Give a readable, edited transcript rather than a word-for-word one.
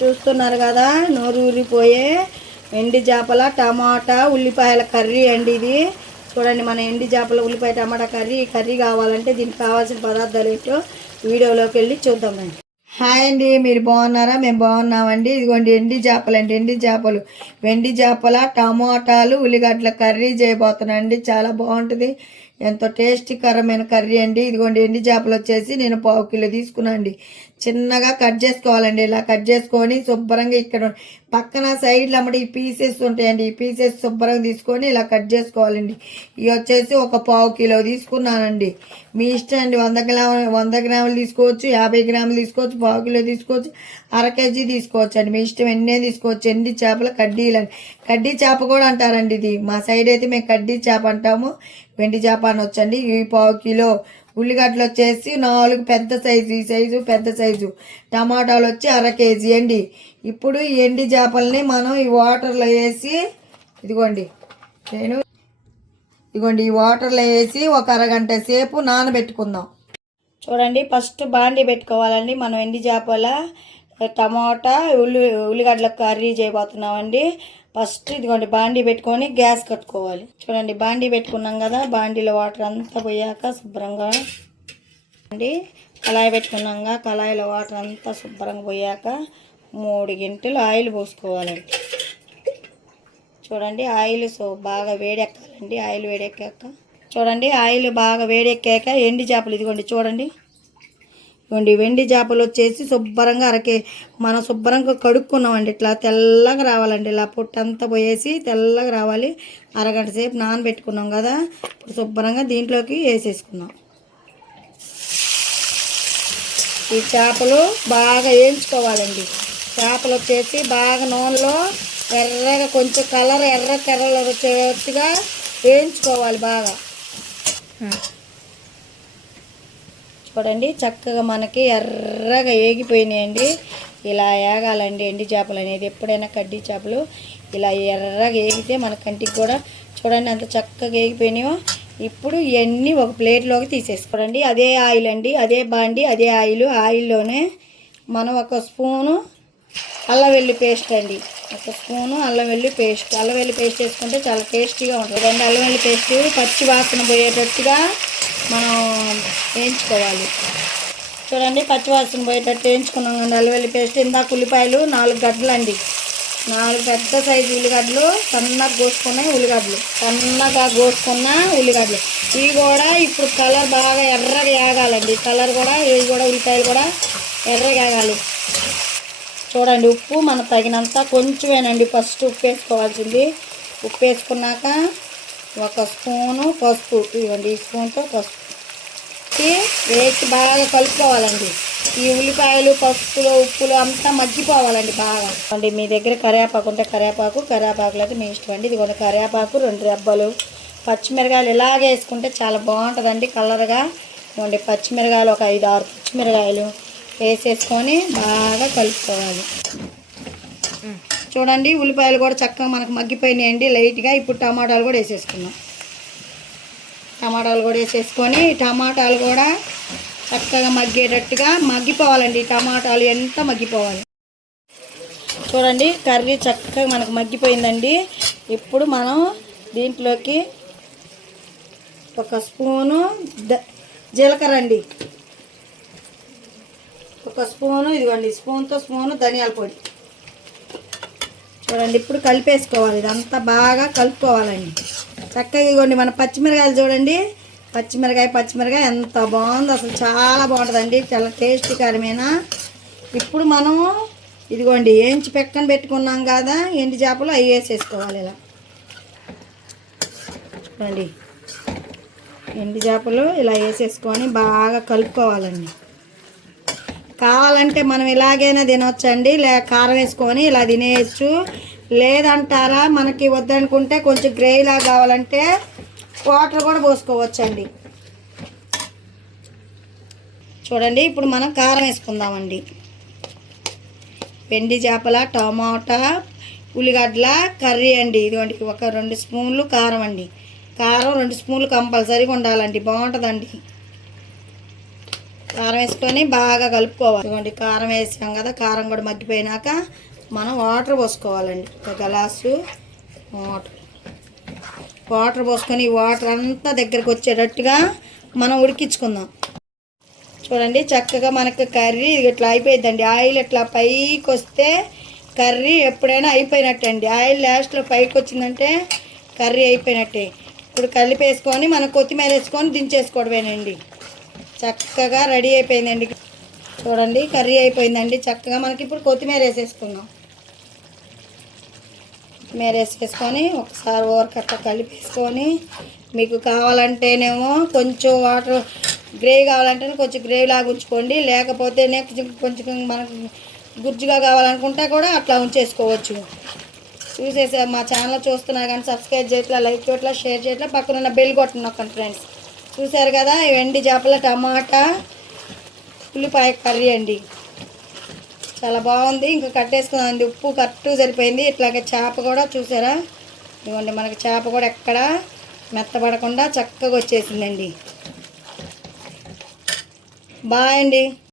చూస్తున్నారు కదా, నోరు ఊరిపోయే ఎండి చేపల టమాటా ఉల్లిపాయల కర్రీ అండి ఇది. చూడండి, మన ఎండి చేపల ఉల్లిపాయ టమాటా కర్రీ కావాలంటే దీనికి కావాల్సిన పదార్థాలు ఏంటో వీడియోలోకి వెళ్ళి చూద్దామండి. హాయ్ అండి, మీరు బాగున్నారా? మేము బాగున్నామండి. ఇదిగోండి ఎండి చేపలు అండి, వెండి చేపల టమాటాలు ఉల్లిగడ్డల కర్రీ చేయబోతున్నానండి. చాలా బాగుంటుంది, ఎంతో టేస్టీకరమైన కర్రీ అండి. ఇదిగోండి ఎండి చేపలు వచ్చేసి నేను 1/2 కిలో తీసుకున్నాను అండి. చిన్నగా కట్ చేసుకోవాలండి. ఇలా కట్ చేసుకొని శుభ్రంగా ఇక్కడ పక్కన సైడ్లు అమ్మడి ఈ పీసెస్ ఉంటాయండి, ఈ పీసెస్ శుభ్రంగా తీసుకొని ఇలా కట్ చేసుకోవాలండి. ఇవి వచ్చేసి ఒక 1/2 కిలో తీసుకున్నానండి. మీ ఇష్టం అండి, 100 గ్రాములు తీసుకోవచ్చు, 50 గ్రాములు తీసుకోవచ్చు, 1/2 కిలో తీసుకోవచ్చు, అర కేజీ తీసుకోవచ్చు అండి. మీ ఇష్టం ఎన్నే తీసుకోవచ్చు. ఎండి చేపల కడ్డీలండి, కడ్డీ చేప కూడా అంటారండి. ఇది మా సైడ్ అయితే మేము కడ్డీ చేప అంటాము, వెండి చేప అని వచ్చండి. ఈ 1/2 కిలో ఉల్లిగడ్డలు వచ్చేసి 4 పెద్ద సైజు, ఈ సైజు పెద్ద సైజు. టమాటాలు వచ్చి అర కేజీ అండి. ఇప్పుడు ఈ ఎండి చేపల్ని మనం ఈ వాటర్లో వేసి ఇదిగోండి ఈ వాటర్లో వేసి ఒక అరగంట సేపు నానబెట్టుకుందాం. చూడండి, ఫస్ట్ బాండీ పెట్టుకోవాలండి. మనం ఎండి చేపల టమాటా ఉల్లిగడ్డల కర్రీ చేయబోతున్నామండి. ఫస్ట్ ఇదిగోండి బాండీ పెట్టుకొని గ్యాస్ కట్టుకోవాలి. చూడండి, బాండీ పెట్టుకున్నాం కదా, బాండీలో వాటర్ అంతా పోయాక శుభ్రంగా అండి కళాయి పెట్టుకున్నాక కళాయిలో వాటర్ అంతా శుభ్రంగా పోయాక 3 గంటలు ఆయిల్ పోసుకోవాలండి. చూడండి, ఆయిల్ బాగా వేడెక్కాలండి. ఆయిల్ వేడెక్కాక చూడండి, ఆయిల్ బాగా వేడెక్కాక ఎండి చేపలు ఇదిగోండి చూడండి, వెండి చేపలు వచ్చేసి శుభ్రంగా మనం శుభ్రంగా కడుక్కున్నామండి. ఇట్లా తెల్లగా రావాలండి, ఇలా పొట్టంతా పోయేసి తెల్లగా రావాలి. అరగంట సేపు నానబెట్టుకున్నాం కదా, ఇప్పుడు శుభ్రంగా దీంట్లోకి వేసేసుకున్నాం. ఈ చేపలు బాగా వేయించుకోవాలండి. చేపలు వచ్చేసి బాగా నూనెలో ఎర్రగా కొంచెం ఎర్ర కలర్ వచ్చేట్టుగా వేయించుకోవాలి బాగా. చూడండి, చక్కగా మనకి ఎర్రగా ఏగిపోయినాయండి. ఇలా ఏగాలండి ఎండి చేపలు అనేది. ఎప్పుడైనా కడ్డీ చేపలు ఇలా ఎర్రగా ఏగితే మన కంటికి కూడా చూడండి అంత చక్కగా ఏగిపోయినాయో. ఇప్పుడు ఇవన్నీ ఒక ప్లేట్లోకి తీసేసుకోండి. అదే ఆయిల్ అండి, అదే బాండి, అదే ఆయిల్లోనే మనం 1 స్పూను అల్లం వెల్లుల్లి పేస్ట్ అండి, 1 స్పూను అల్లం వెల్లుల్లి పేస్ట్ వేసుకుంటే చాలా టేస్టీగా ఉంటుంది. అల్లం వెల్లుల్లి పేస్ట్ పచ్చి వాసన పోయేటట్టుగా మనం వేయించుకోవాలి. చూడండి, పచ్చివాసన పోయేటట్టు వేయించుకున్నాం కండి అల్లం వెల్లుల్లి పేస్ట్. ఇందాక ఉల్లిపాయలు 4 గడ్డలు అండి, 4 పెద్ద సైజు ఉల్లిగడ్డలు, సన్నగా కోసుకున్న ఉల్లిగడ్డలు. ఇవి కూడా ఇప్పుడు కలర్ బాగా ఎర్రగా ఏగాలండి. ఇవి కూడా ఉల్లిపాయలు కూడా ఎర్రగా ఏగాలి. చూడండి, ఉప్పు మనకు తగినంత కొంచెమేనండి. ఫస్ట్ ఉప్పు వేసుకోవాల్సింది. ఉప్పు వేసుకున్నాక 1 స్పూను పసుపు, ఇవ్వండి ఈ స్పూన్తో పసుపు వేసి బాగా కలుపుకోవాలండి. ఈ ఉల్లిపాయలు పసుపులో ఉప్పులు అంతా మగ్గిపోవాలండి బాగా. అండి మీ దగ్గర కరివేపాకు ఉంటే కరివేపాకులు అయితే మీ ఇష్టం అండి. ఇదిగోండి కరివేపాకు 2 రెబ్బలు, పచ్చిమిరకాయలు ఇలాగే వేసుకుంటే చాలా బాగుంటుందండి కలర్గా. ఇవ్వండి పచ్చిమిరకాయలు ఒక 5-6 పచ్చిమిరకాయలు వేసేసుకొని బాగా కలుపుకోవాలి. చూడండి, ఉల్లిపాయలు కూడా చక్కగా మనకు మగ్గిపోయినాయండి లైట్గా. ఇప్పుడు టమాటాలు కూడా వేసేసుకున్నాం. టమాటాలు కూడా చక్కగా మగ్గేటట్టుగా మగ్గిపోవాలండి. టమాటాలు ఎంత మగ్గిపోవాలి. చూడండి, కర్రీ చక్కగా మనకు మగ్గిపోయిందండి. ఇప్పుడు మనం దీంట్లోకి 1 స్పూను జీలకర్ర అండి, 1 స్పూను ఇదిగోండి స్పూను ధనియాల పొడి. చూడండి, ఇప్పుడు కలిపేసుకోవాలి. ఇదంతా బాగా కలుపుకోవాలండి చక్కగా. ఇదిగోండి మన పచ్చిమిరకాయలు చూడండి, పచ్చిమిరకాయ ఎంత బాగుందో, అసలు చాలా బాగుంటుందండి, చాలా టేస్టీకరమైన. ఇప్పుడు మనం ఇదిగోండి వేయించి పక్కన పెట్టుకున్నాం కదా ఎండి చేపలు, అవి వేసేసుకోవాలి. ఇలా చూడండి, ఎండి చేపలు ఇలా వేసేసుకొని బాగా కలుపుకోవాలండి. కావాలంటే మనం ఇలాగైనా తినొచ్చండి, కారం వేసుకొని ఇలా తినేయచ్చు. లేదంటారా మనకి వద్దనుకుంటే కొంచెం గ్రేవీలా కావాలంటే వాటర్ కూడా పోసుకోవచ్చండి. చూడండి, ఇప్పుడు మనం కారం వేసుకుందామండి. వెండి చేపల టమాటా ఉల్లిగడ్డల కర్రీ అండి. ఇదిగోండి ఒక 2 స్పూన్లు కారం అండి. కారం 2 స్పూన్లు కంపల్సరీగా ఉండాలండి, బాగుంటుందండి. కారం వేసుకొని బాగా కలుపుకోవాలి. ఇదిగోండి కారం వేసాం కదా, కారం కూడా మగ్గిపోయినాక మనం వాటర్ పోసుకోవాలండి. ఒక గ్లాసు వాటర్ పోసుకొని ఈ వాటర్ అంతా దగ్గరకు వచ్చేటట్టుగా మనం ఉడికించుకుందాం. చూడండి చక్కగా మనకు కర్రీ ఇట్లా అయిపోయిందండి. ఆయిల్ ఇట్లా పైకి వస్తే కర్రీ ఎప్పుడైనా అయిపోయినట్టే అండి. ఆయిల్ లాస్ట్లో పైకి వచ్చిందంటే కర్రీ అయిపోయినట్టే. ఇప్పుడు కలిపేసుకొని మనం కొత్తిమీర వేసుకొని దించేసుకోవడమేనండి. చక్కగా రెడీ అయిపోయిందండి. చూడండి కర్రీ అయిపోయిందండి చక్కగా. మనకి ఇప్పుడు కొత్తిమీర వేసేసుకుందాం. కొత్తిమీర వేసేసుకొని ఒకసారి ఓరకట్ట కలిపేసుకొని, మీకు కావాలంటేనేమో కొంచెం వాటర్ గ్రేవీ కావాలంటే కొంచెం గ్రేవీ లాగా ఉంచుకోండి, లేకపోతే కొంచెం మనకు గుజ్జుగా కావాలనుకుంటే కూడా అట్లా ఉంచేసుకోవచ్చు. చూసేసా మా ఛానల్ చూస్తున్నారు కానీ సబ్స్క్రైబ్ చేయట్లా, లైక్ చేయట్లా, షేర్ చేయట్లా, పక్కన ఉన్న బెల్ కొట్టండి నొక్కండి ఫ్రెండ్స్. చూసారు కదా ఎండి చేపల టమాటా ఉల్లిపాయ కర్రీ అండి. చాలా బాగుంది. ఇంకా కట్టేసుకుందామండి. ఉప్పు కరెక్ట్గా సరిపోయింది. ఇట్లాగే చేప కూడా చూసారా, ఇదిగోండి మనకి చేప కూడా ఎక్కడ మెత్తపడకుండా చక్కగా వచ్చేసిందండి. బాయ్ అండి.